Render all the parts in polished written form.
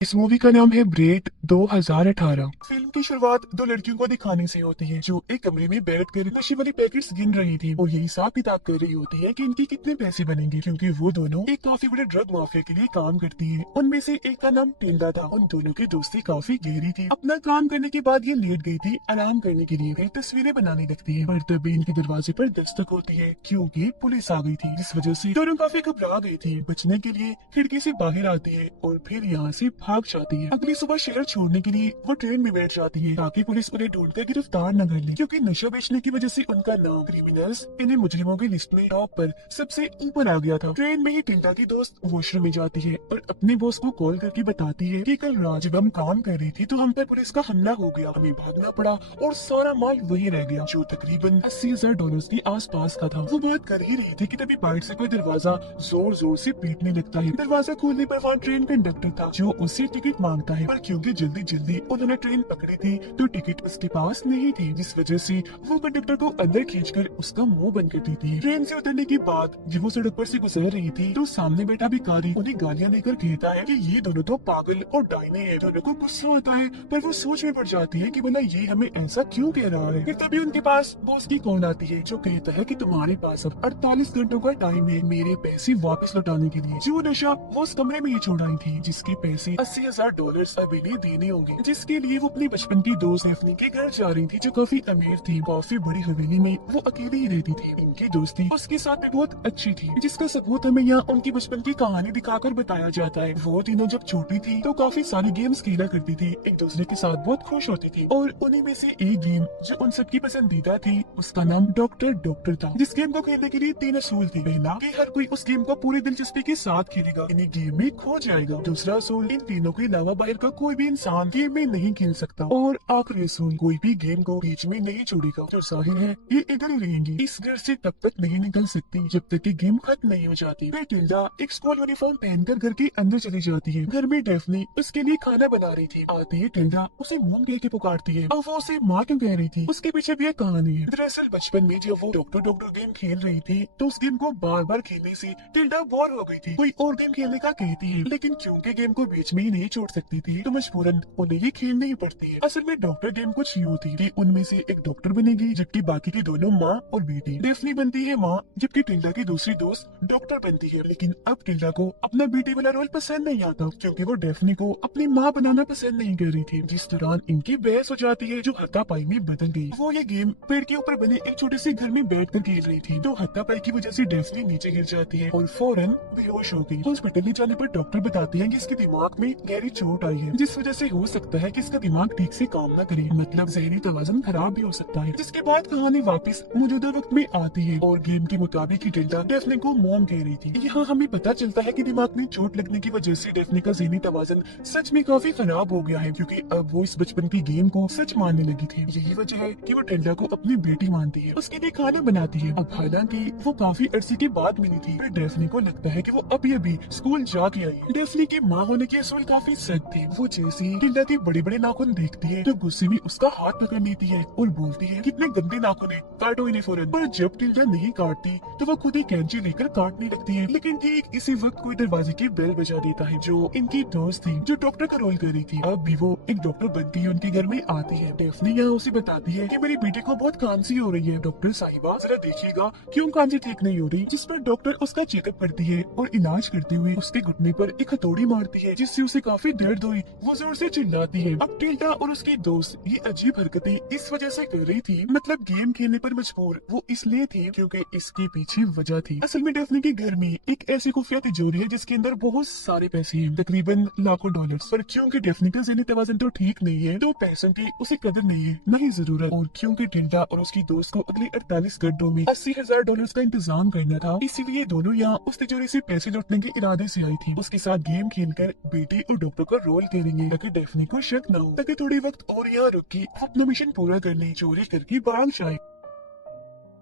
इस मूवी का नाम है ब्रेड 2018। फिल्म की शुरुआत दो लड़कियों को दिखाने से होती है जो एक कमरे में बैठकर नशे वाली पैकेट्स गिन रही थी और ये हिसाब किताब कर रही होती है कि इनके कितने पैसे बनेंगे, क्योंकि वो दोनों एक काफी बड़े ड्रग माफिया के लिए काम करती है। उनमें से एक का नाम टिल्डा था। उन दोनों की दोस्ती काफी गहरी थी। अपना काम करने के बाद ये लेट गई थी आराम करने के लिए, फिर तस्वीरें बनाने लगती है। पर तभी इनके दरवाजे पर दस्तक होती है क्योंकि पुलिस आ गई थी, जिस वजह से दोनों काफी घबरा गई थी। बचने के लिए खिड़की से बाहर आती है और फिर यहाँ से भाग जाती है। अगली सुबह शहर छोड़ने के लिए वो ट्रेन में बैठ जाती है ताकि पुलिस उन्हें ढूंढकर गिरफ्तार न कर ले, क्योंकि नशा बेचने की वजह से उनका नाम क्रिमिनल्स इन्हें मुजरिमों की लिस्ट में टॉप पर सबसे ऊपर आ गया था। ट्रेन में ही टिल्डा की दोस्त वॉशरूम में जाती है और अपने बॉस को कॉल करके बताती है कि कल रात जब हम काम कर रही थी तो हम पर पुलिस का हमला हो गया, हमें भागना पड़ा और सारा माल वही रह गया जो तकरीबन $80,000 के आसपास का था। वो बात कर ही रही थी कि तभी बाहर से कोई दरवाजा जोर जोर से पीटने लगता है। दरवाजा खोलने पर वहाँ ट्रेन कंडक्टर था जो उससे टिकट मांगता है, पर क्योंकि जल्दी जल्दी उन्होंने ट्रेन पकड़ी थी तो टिकट उसके पास नहीं थी, जिस वजह से वो कंडक्टर को अंदर खींचकर उसका मुंह बंद कर देती है। ट्रेन से उतरने के बाद जब वो सड़क पर से गुजर रही थी तो सामने बैठा भिखारी उन्हें गालियां देकर कहता है कि ये दोनों तो पागल और डायने हैं। दोनों को गुस्सा आता है पर वो सोच में पड़ जाती है कि भला ये हमें ऐसा क्यों कह रहा है। फिर तभी उनके पास बॉस की कॉल आती है जो कहता है कि तुम्हारे पास अब 48 घंटों का टाइम है मेरे पैसे वापस लौटाने के लिए। जो नशा वो उस कमरे में ही छोड़ आई थी, जिसके पैसे $80,000 अभी भी देने होंगे, जिसके लिए वो अपनी बचपन की दोस्त एफनी के घर जा रही थी जो काफी अमीर थी। काफी बड़ी हवेली में वो अकेली ही रहती थी। इनकी दोस्ती उसके साथ भी बहुत अच्छी थी, जिसका सबूत हमें यहाँ उनकी बचपन की कहानी दिखाकर बताया जाता है। वो तीनों जब छोटी थी तो काफी सारी गेम्स खेला करती थी, एक दूसरे के साथ बहुत खुश होती थी और उन्हीं में से एक गेम जो उन सबकी पसंदीदा थी उसका नाम डॉक्टर था। जिस गेम को खेलने के लिए 3 असूल थे। पहला कि हर कोई उस गेम को पूरी दिलचस्पी के साथ खेलेगा, इन्हें गेम में खो जाएगा। दूसरा असूल, इन तीनों के अलावा बाहर का कोई भी इंसान गेम में नहीं खेल सकता। और आखिरी असूल, कोई भी गेम को बीच में नहीं छोड़ेगा। जो जाहिर है ये इधर ही रहेंगी, इस घर से तब तक नहीं निकल सकती जब तक कि गेम खत्म नहीं हो जाती। फिर टिल्डा एक स्कूल यूनिफॉर्म पहनकर घर के अंदर चली जाती है। घर में डेफनी उसके लिए खाना बना रही थी। आते ही टिल्डा उसे मॉम कह के पुकारती है। अब वो उसे माँ क्यों कह रही थी उसके पीछे भी एक कहानी है। दरअसल बचपन में जब वो डॉक्टर डॉक्टर गेम खेल रही थी तो उस गेम को बार बार खेलने से टिल्डा बोर हो गई थी। कोई और गेम खेलने का कहती है, लेकिन क्योंकि गेम को बीच में ही नहीं छोड़ सकती थी तो मजबूरन उन्हें ये खेलनी ही पड़ती है। असल में डॉक्टर गेम कुछ यूँ थी कि उनमें से एक डॉक्टर बनेगी जबकि बाकी की दोनों माँ और बेटी। डेफनी बनती है माँ जबकि टिल्डा की दूसरी दोस्त डॉक्टर बनती है। लेकिन अब टिल्डा को अपना बेटी वाला रोल पसंद नहीं आता क्योंकि वो डेफनी को अपनी माँ बनाना पसंद नहीं कर रही थी। जिस दौरान इनकी बहस हो जाती है जो हाथापाई में बदल गई। वो ये गेम पेड़ के ऊपर बने एक छोटे से घर में बैठ कर खेल रही थी तो हाथापाई की वजह से डेफनी नीचे गिर जाती है और फौरन बेहोश हो गई। हॉस्पिटल ले जाने पर डॉक्टर बताते हैं कि इसके दिमाग में गहरी चोट आई है, जिस वजह से हो सकता है कि इसका दिमाग ठीक से काम न करे, मतलब जहनी तवाज़ुन खराब भी हो सकता है। जिसके बाद कहानी वापस मौजूदा वक्त में आती है और गेम के मुताबिक ही टिल्डा डेफनी को मॉम कह रही थी। यहाँ हमें पता चलता है कि दिमाग में चोट लगने की वजह से डेफनी का जहनी तवाज़ुन सच में काफी खराब हो गया है, क्योंकि अब वो इस बचपन की गेम को सच मानने लगी थी। यही वजह है कि वो टिल्डा को अपनी बेटी मानती है, उसके लिए खाना बनाती है। अब हालांकि वो काफी अरसे के बाद मिली थी, फिर डेफनी को लगता है कि वो अभी स्कूल जाके आई है। डेफनी की माँ होने के असूल काफी सख्त थे। वो जैसे ही टिल्डा के बड़े बड़े नाखून देखती है तो गुस्से में उसका हाथ पकड़ लेती है और बोलती है कितने गंदे नाखून है, काटो इन्हें फौरन। पर जब टिल्डा नहीं काटती तो वो खुद ही कैंची लेकर काटने लगती है। लेकिन ठीक इसी वक्त कोई दरवाजे की बेल बजा देता है जो इनकी दोस्त थी जो डॉक्टर का रोल कर रही थी। अब भी वो एक डॉक्टर बनती है, उनके घर में आती है। डेफनी यहाँ उसे बताती है कि मेरी बेटे को बहुत खांसी हो रही है, डॉक्टर साहिबा जरा देखिएगा क्यों खांसी ठीक नहीं हो रही। जिस पर डॉक्टर उसका चेकअप करती है और इलाज करते हुए उसके घुटने पर एक हथौड़ी मारती है जिससे उसे काफी दर्द हुई। वो जोर से चिल्लाती है। अब टिल्डा और उसके दोस्त ये अजीब हरकतें इस वजह से कर रही थी, मतलब गेम खेलने पर मजबूर वो इसलिए थी क्योंकि इसके पीछे वजह थी। असल में डेफनी के घर में एक ऐसी खुफिया तिजोरी है जिसके अंदर बहुत सारे पैसे हैं, तकरीबन लाखों डॉलर्स। पर क्योंकि डेफनी का ज़हनी तवाज़ुन तो ठीक नहीं है तो पैसों की उसे कदर नहीं है, नहीं जरूरत। और क्योंकि टिल्डा और उसकी दोस्त को अगले 48 घंटों में $80,000 का इंतजाम करना था, इसीलिए दोनों यहाँ उस तिजोरी से पैसे लौटने के इरादे से आई थी। उसके साथ गेम खेलकर बेटी और डॉक्टर का रोल करेंगे ताकि डेफनी को शक न हो, ताकि थोड़ी वक्त और यहाँ रुक के अपना मिशन पूरा कर ले, चोरी करके भाग जाए।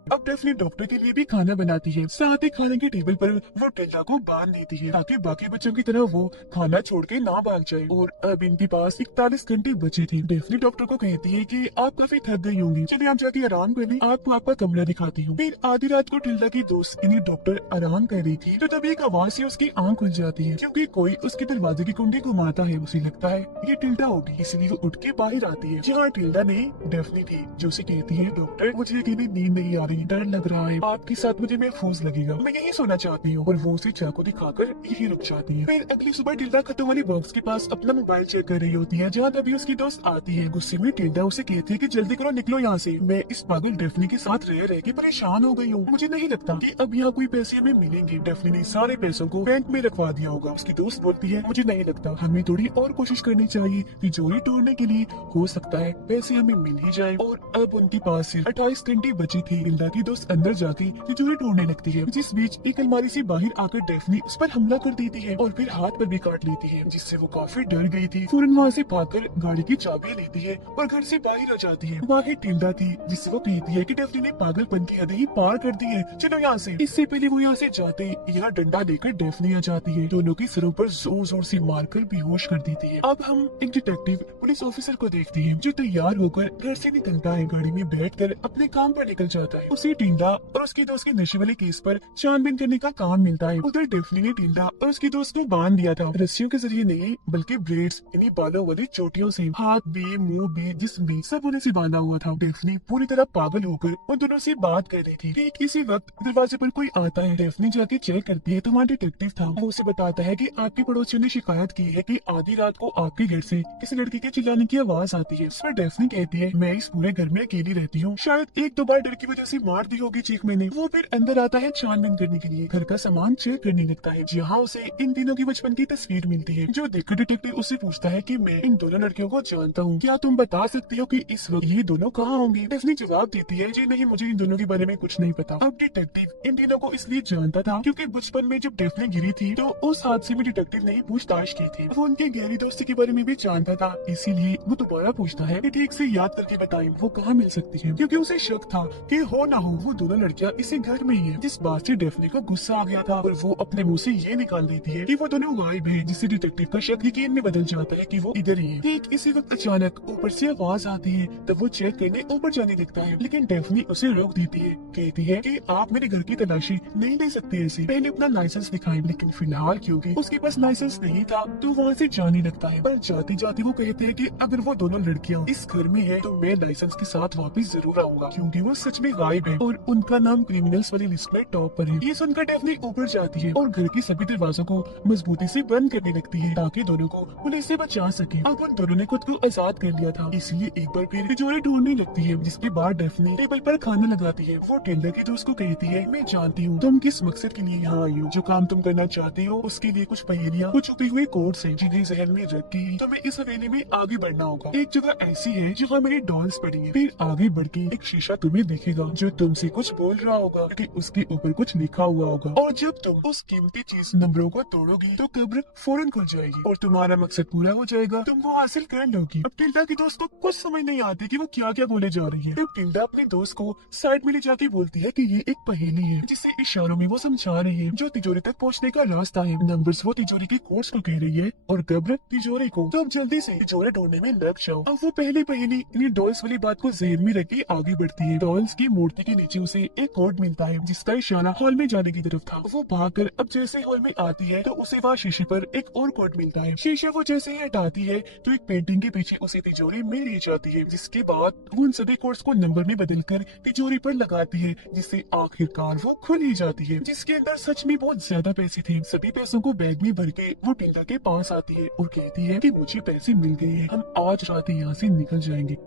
अब डेफनी डॉक्टर के लिए भी खाना बनाती है, साथ ही खाने के टेबल पर वो टिल्डा को बांध देती है ताकि बाकी बच्चों की तरह वो खाना छोड़ के ना भाग जाए। और अब इनके पास 41 घंटे बचे थे। डेफनी डॉक्टर को कहती है कि आप काफी थक गई होंगी, चलिए आप जाके आराम कर लें, आपको आपका कमरा दिखाती हूँ। फिर आधी रात को टिल्डा की दोस्त इन्हें डॉक्टर आराम कर रही थी तो तभी एक आवाज से उसकी आंख खुल जाती है क्योंकि कोई उसके दरवाजे की कुंडी घुमाता है। उसे लगता है ये टिल्डा होगी, इसलिए वो उठ के बाहर आती है जहाँ टिल्डा नहीं डेफनी थी, जो उसे कहती है डॉक्टर मुझे अकेले नींद नहीं आ रही, डर लग रहा है, आपके साथ मुझे महफूज लगेगा, मैं यही सोना चाहती हूँ। और वो उसे चाकू दिखाकर यही रुक जाती है। फिर अगली सुबह टिल्डा खतों वाली बॉक्स के पास अपना मोबाइल चेक कर रही होती है जहाँ तभी उसकी दोस्त आती है। गुस्से में टिल्डा उसे कहती है कि जल्दी करो, निकलो यहाँ से, मैं इस पागल डेफनी के साथ रह रह के परेशान हो गई हूँ, मुझे नहीं लगता कि अब यहाँ कोई पैसे हमें मिलेंगे। डेफनी ने सारे पैसों को बैंक में रखवा दिया होगा। उसकी दोस्त बोलती है मुझे नहीं लगता, हमें थोड़ी और कोशिश करनी चाहिए, तिजोरी तोड़ने के लिए हो सकता है पैसे हमें मिल ही जाए। और अब उनके पास सिर्फ 28 घंटे बची थी। टिल्डा की दोस्त अंदर जाके तिजोरी तोड़ने लगती है, जिस बीच एक अलमारी से बाहर आकर डेफनी उस पर हमला कर देती है और फिर हाथ पर भी काट लेती है, जिससे वो काफी डर गई थी। फौरन वहाँ से भागकर गाड़ी की चाबियां लेती है और घर से बाहर आ जाती है। वहाँ टिल्डा थी जिससे वो कहती है कि डेफनी ने पागलपन की हद ही पार कर दी है, चलो यहाँ से। इससे पहले वो यहाँ से जाते यहाँ डंडा लेकर डेफनी आ जाती है, दोनों के सिरों पर जोर जोर से मारकर बेहोश कर देती है। अब हम एक डिटेक्टिव पुलिस ऑफिसर को देखते हैं जो तैयार होकर घर से निकलता है, गाड़ी में बैठकर अपने काम पर निकल जाता है। उसे टिल्डा और उसके दोस्त के नशे वाले केस पर छानबीन करने का काम मिलता है। उधर डेफनी ने टिल्डा और उसके दोस्त को बांध दिया था, रस्सियों के जरिए नहीं बल्कि ब्लेड्स इन्हीं बालों वाली चोटियों से, हाथ भी मुंह भी जिस्म भी सब उन्हें से बांधा हुआ था। डेफनी पूरी तरह पागल होकर उन दोनों से बात कर रही थी। ठीक इसी वक्त दरवाजे पर कोई आता है। डेफनी जाके चेक करती है तो वहाँ डिटेक्टिव था। वो उसे बताता है कि आपके पड़ोसियों ने शिकायत की है कि आधी रात को आपके घर से किसी लड़की के चिल्लाने की आवाज आती है। इसमें डेफनी कहती है मैं इस पूरे घर में अकेली रहती हूँ, शायद एक दो बार डर की वजह से मार दी होगी चीख मैंने। वो फिर अंदर आता है छानबीन करने के लिए, घर का सामान चेक करने लगता है जहाँ उसे इन तीनों की बचपन की तस्वीर मिलती है। जो देखकर डिटेक्टिव उससे पूछता है कि मैं इन दोनों लड़कियों को जानता हूँ, क्या तुम बता सकती हो कि इस वक्त ये दोनों कहाँ होंगी? डेफनी जवाब देती है जी नहीं, मुझे इन दोनों के बारे में कुछ नहीं पता। अब डिटेक्टिव इन तीनों को इसलिए जानता था क्योंकि बचपन में जब डेफनी गिरी थी तो उस हादसे में डिटेक्टिव ने पूछताछ की थी। वो उनके गहरी दोस्ती के बारे में भी जानता था, इसीलिए वो दोबारा पूछता है कि ठीक से याद करके बताएं वो कहाँ मिल सकती है, क्योंकि उसे शक था कि हो ना हो वो दोनों लड़कियां इसी घर में ही है। जिस बात से डेफनी को गुस्सा आ गया था और वो अपने मुंह से ये निकाल देती है कि वो दोनों गायब है, जिससे डिटेक्टिव का शक यकीन में बदल जाता है कि वो इधर ही है। ठीक इसी वक्त अचानक ऊपर से आवाज आती है, तब वो चेक करने ऊपर जाने लगता है, लेकिन डेफनी उसे रोक देती है, कहती है कि आप मेरे घर की तलाशी नहीं ले सकते ऐसे, पहले अपना लाइसेंस दिखाएं। लेकिन फिलहाल क्योंकि उसके पास लाइसेंस नहीं था तो वहाँ से जाने लगता है, पर जाते जाते वो कहते हैं कि अगर वो दोनों लड़कियाँ इस घर में है तो मैं लाइसेंस के साथ वापस जरूर आऊंगा, क्योंकि वो सच में गायब है और उनका नाम क्रिमिनल्स वाली लिस्ट में टॉप पर है। ये सुनकर डेफनी ऊपर जाती है और घर के सभी दरवाजों को मजबूती से बंद करने लगती है ताकि दोनों को पुलिस से बचा सके। अब उन दोनों ने खुद को आजाद कर लिया था, इसलिए एक बार फिर तिजोरी ढूंढने लगती है, जिसके बाद डेफनी टेबल पर खाना लगाती है। वो टिल्डा के दोस्त को कहती है मैं जानती हूँ तुम किस मकसद के लिए यहाँ आई हो, जो काम तुम करना चाहती हो उसके लिए कुछ पहेलियाँ, कुछ छुपे हुए कोड्स हैं जिन्हें जहन में रख के तुम्हें इस हवेली में आगे बढ़ना होगा। एक जगह ऐसी है जहाँ मेरी डॉल्स पड़ी है, फिर आगे बढ़ के एक शीशा तुम्हें दिखेगा जो तुमसे कुछ बोल रहा होगा क्योंकि उसके ऊपर कुछ लिखा हुआ होगा, और जब तुम उस कीमती चीज नंबरों को तोड़ोगी तो कब्र फौरन खुल जाएगी और तुम्हारा मकसद पूरा हो जाएगा, तुम वो हासिल कर लोगी। अब टिल्डा की दोस्त को कुछ समझ नहीं आती कि वो क्या क्या बोले जा रही है। तब टिल्डा अपने दोस्त को साइड में ले जाके बोलती है कि ये एक पहेली है, जिससे इशारों में वो समझा रही है जो तिजोरी तक पहुँचने का रास्ता है। नंबर्स वो तिजोरी के कोड्स को कह रही है और कब्र तिजोरी को, तो अब जल्दी से तिजोरी ढूंढने में लग जाओ। अब वो पहली पहेली इन्हीं डॉल्स वाली बात को जहन में रख के आगे बढ़ती है। डॉल्स की मूर्ति के नीचे उसे एक कोड मिलता है जिसका इशारा हॉल में जाने की तरफ था। वो भागकर अब जैसे हॉल में आती है तो उसे वहाँ शीशे पर एक और कोड मिलता है। शीशा वो जैसे ही हटाती है तो एक पेंटिंग के पीछे उसे तिजोरी में ले जाती है, जिसके बाद वो उन सभी कोड्स को नंबर में बदलकर तिजोरी पर लगाती है, जिससे आखिरकार वो खुल ही जाती है, जिसके अंदर सच में बहुत ज्यादा पैसे थे। सभी पैसों को बैग में भर के वो टिल्डा के पास आती है और कहती है कि मुझे पैसे मिल गए हैं, हम आज रात यहाँ से निकल जाएंगे।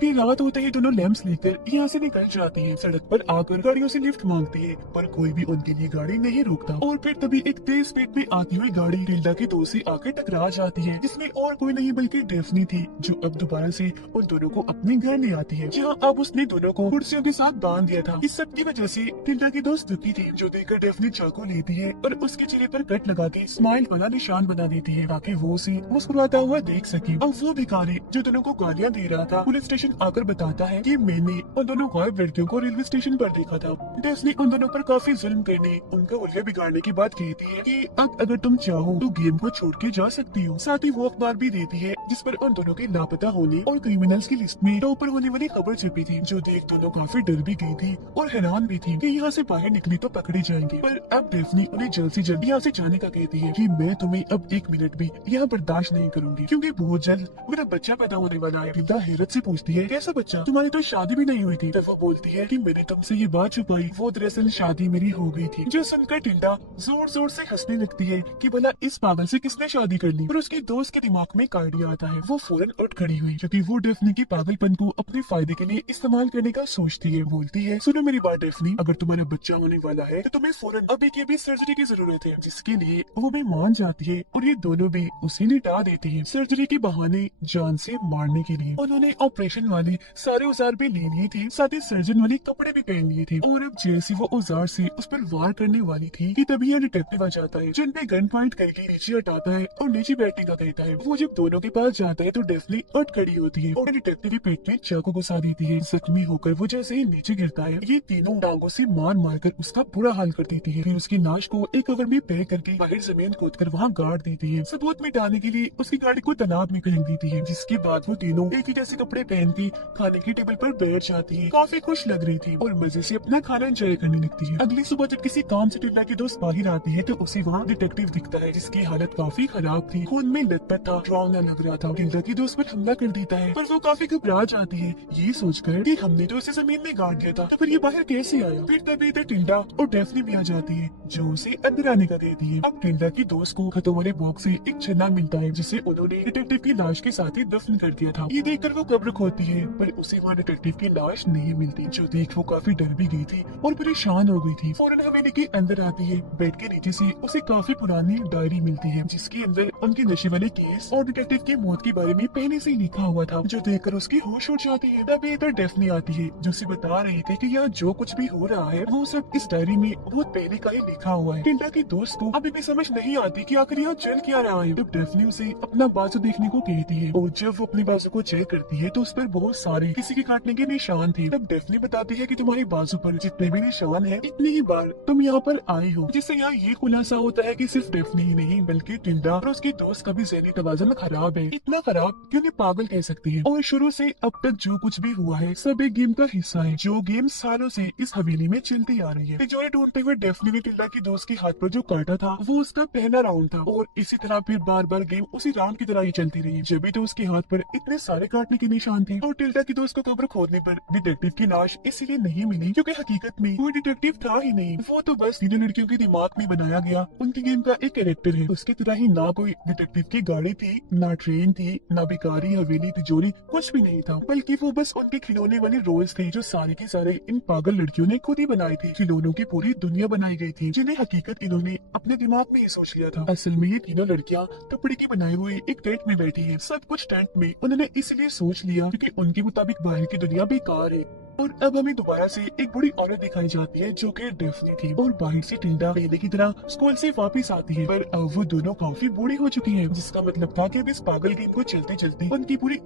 फिर रात होते ही दोनों लैंप्स लेकर यहाँ से निकल जाती हैं। सड़क पर आकर गाड़ियों से लिफ्ट मांगती है, पर कोई भी उनके लिए गाड़ी नहीं रोकता। और फिर तभी एक तेज स्पीड में आती हुई गाड़ी टिल्डा के दोस्त से आकर टकरा जाती है, जिसमें और कोई नहीं बल्कि डेफनी थी, जो अब दोबारा से उन दोनों को अपने घर ले आती है, जहाँ अब उसने दोनों को कुर्सियों के साथ बांध दिया था। इस सब की वजह से टिल्डा की दोस्त दुखी थी, जो देखकर डेफनी चाकू लेती है और उसके चेहरे पर कट लगा के स्माइल वाला निशान बना देती है ताकि वो उसे मुस्कुराता हुआ देख सके। अब वो भिखारी जो दोनों को गालियाँ दे रहा था पुलिस स्टेशन एजेंट आकर बताता है कि मैंने उन दोनों गायब लड़कियों को रेलवे स्टेशन पर देखा था। डेफनी उन दोनों पर काफी जुल्म करने, उनका उल्फिया बिगाड़ने की बात कहती है कि अब अगर तुम चाहो तो गेम को छोड़ के जा सकती हो। साथ ही वो अखबार भी देती है जिस पर उन दोनों के लापता होने और क्रिमिनल्स की लिस्ट में टॉप पर होने वाली खबर छपी थी, जो देख दोनों काफी डर भी गई थी और हैरान भी थी कि यहाँ से बाहर निकली तो पकड़े जाएंगे। पर अब डेफनी उन्हें जल्द से जल्द यहाँ से जाने का कहती है कि मैं तुम्हें अब 1 मिनट भी यहाँ बर्दाश्त नहीं करूंगी, क्योंकि बहुत जल्द मेरा बच्चा पैदा होने वाला है। टिल्डा हैरत से पूछती है कैसा बच्चा, तुम्हारी तो शादी भी नहीं हुई थी। तब वो बोलती है कि मैंने तुमसे ये बात छुपाई, वो दरअसल शादी मेरी हो गई थी। जो सुनकर टिल्डा जोर जोर से हंसने लगती है कि भला इस पागल से किसने शादी कर ली। पर उसके दोस्त के दिमाग में एक आइडिया आता है। वो फौरन उठ खड़ी हुई क्योंकि वो डेफनी के पागलपन को अपने फायदे के लिए इस्तेमाल करने का सोचती है। बोलती है सुनो मेरी बात डेफनी, अगर तुम्हारा बच्चा होने वाला है तो तुम्हें फौरन अभी की अभी सर्जरी की जरूरत है, जिसके लिए वो भी मान जाती है और ये दोनों भी उसे लिटा देती है सर्जरी के बहाने जान से मारने के लिए। उन्होंने ऑपरेशन वाले सारे औजार भी ले लिए थे, साथ ही सर्जन वाले कपड़े भी पहन लिए थे और अब जैसे वो औजार से उस पर वार करने वाली थी कि तभी यह डिटेक्टिव आ जाता है, जिन पे गन पॉइंट करके नीचे हटाता है और नीचे बैठने का कहता है। वो जब दोनों के पास जाता है तो डेफनी उठ खड़ी होती है और डिटेक्टिव के पेट में चाकू घुसा देती है। जख्मी होकर वो जैसे ही नीचे गिरता है, ये तीनों टांगों से मार मार कर उसका बुरा हाल कर देती है। फिर उसकी लाश को एक कवर में पैक करके बाहर जमीन खोद कर वहाँ गाड़ देती है। सबूत मिटाने के लिए उसकी गाड़ी को तालाब में फेंक देती है, जिसके बाद वो तीनों एक ही जैसे कपड़े पहन के खाने की टेबल पर बैठ जाती है। काफी खुश लग रही थी और मजे से अपना खाना एंजॉय करने लगती है। अगली सुबह जब किसी काम से टिल्डा की दोस्त बाहर आती है तो उसे वहाँ डिटेक्टिव दिखता है, जिसकी हालत काफी खराब थी, खून में लथपथ था, डरावना लग रहा था। टिल्डा की दोस्त पर हमला कर देता है, पर वो काफी घबरा जाती है ये सोचकर कि हमने तो उसे जमीन में गाड़ दिया था, तो फिर ये बाहर कैसे आया। फिर तभी इधर टिल्डा और डेफनी भी आ जाती है, जो उसे अंदर आने का कहती है। अब टिल्डा की दोस्त को खतों वाले बॉक्स से एक छन्ना मिलता है, जिसे उन्होंने डिटेक्टिव की लाश के साथ ही दफन कर दिया था। ये देखकर वो कब्र खोदती है, पर उसे वहाँ डिटेक्टिव की लाश नहीं मिलती, जो देख वो काफी डर भी गई थी और परेशान हो गई थी। फौरन हवेली के अंदर आती है, बेड के नीचे से उसे काफी पुरानी डायरी मिलती है, जिसके अंदर उनके नशे वाले केस और डिटेक्टिव की मौत के बारे में पहले से ही लिखा हुआ था, जो देखकर उसकी होश उड़ जाती है। तभी इधर डेफनी आती है, जो उसे बता रही थी कि यहाँ जो कुछ भी हो रहा है वो सब इस डायरी में बहुत पहले का ही लिखा हुआ है। टिल्डा की दोस्त को अभी भी समझ नहीं आती कि आखिर यहाँ चल क्या रहा है। जब डेफनी उसे अपना बाजू देखने को कहती है और जब वो अपने बाजू को चेक करती है तो उस पर बहुत सारे किसी के काटने के निशान थे। तब डेफनी बताती है कि तुम्हारी बाजू पर जितने भी निशान है, इतनी ही बार तुम यहाँ पर आए हो, जिससे यहाँ ये खुलासा होता है कि सिर्फ डेफनी ही नहीं बल्कि टिल्डा और उसकी दोस्त का भी ज़हनी तवाज़ुन खराब है। इतना खराब कि उन्हें पागल कह सकती है। और शुरू से अब तक जो कुछ भी हुआ है सब एक गेम का हिस्सा है, जो गेम सालों से इस हवेली में चलती आ रही है। तिजोरी ढूंढते हुए डेफनी ने टिल्डा की दोस्त के हाथ पर जो काटा था वो उसका पहला राउंड था और इसी तरह फिर बार बार गेम उसी राउंड की तरह ही चलती रही। जब भी तो उसके हाथ पर इतने सारे काटने के निशान थे और टिल्डा की दोस्त को कब्र खोदने पर डिटेक्टिव की लाश इसीलिए नहीं मिली क्योंकि हकीकत में कोई डिटेक्टिव था ही नहीं। वो तो बस तीनों लड़कियों के दिमाग में बनाया गया उनकी गेम का एक कैरेक्टर है। उसकी तरह ही ना कोई डिटेक्टिव की गाड़ी थी, ना ट्रेन थी, ना बेकारी हवेली तिजोरी, कुछ भी नहीं था, बल्कि वो बस उनके खिलौने वाले रोल्स थे जो सारे के सारे इन पागल लड़कियों ने खुद ही बनाए थे। खिलौनों की पूरी दुनिया बनाई गई थी, जिन्हें हकीकत इन्होंने अपने दिमाग में ही सोच लिया था। असल में ये तीनों लड़कियां कपड़े की बनाई हुई एक टेंट में बैठी है। सब कुछ टेंट में उन्होंने इसलिए सोच लिया क्योंकि उनके मुताबिक बाहर की दुनिया बेकार है। और अब हमें दोबारा से एक बड़ी औरत दिखाई जाती है जो कि डेफनी थी और बाहर से टिल्डा पहले की तरह स्कूल से वापस आती है, पर अब वो दोनों काफी बूढ़ी हो चुकी हैं, जिसका मतलब था कि अब इस पागल गेम को चलते चलते उनकी पूरी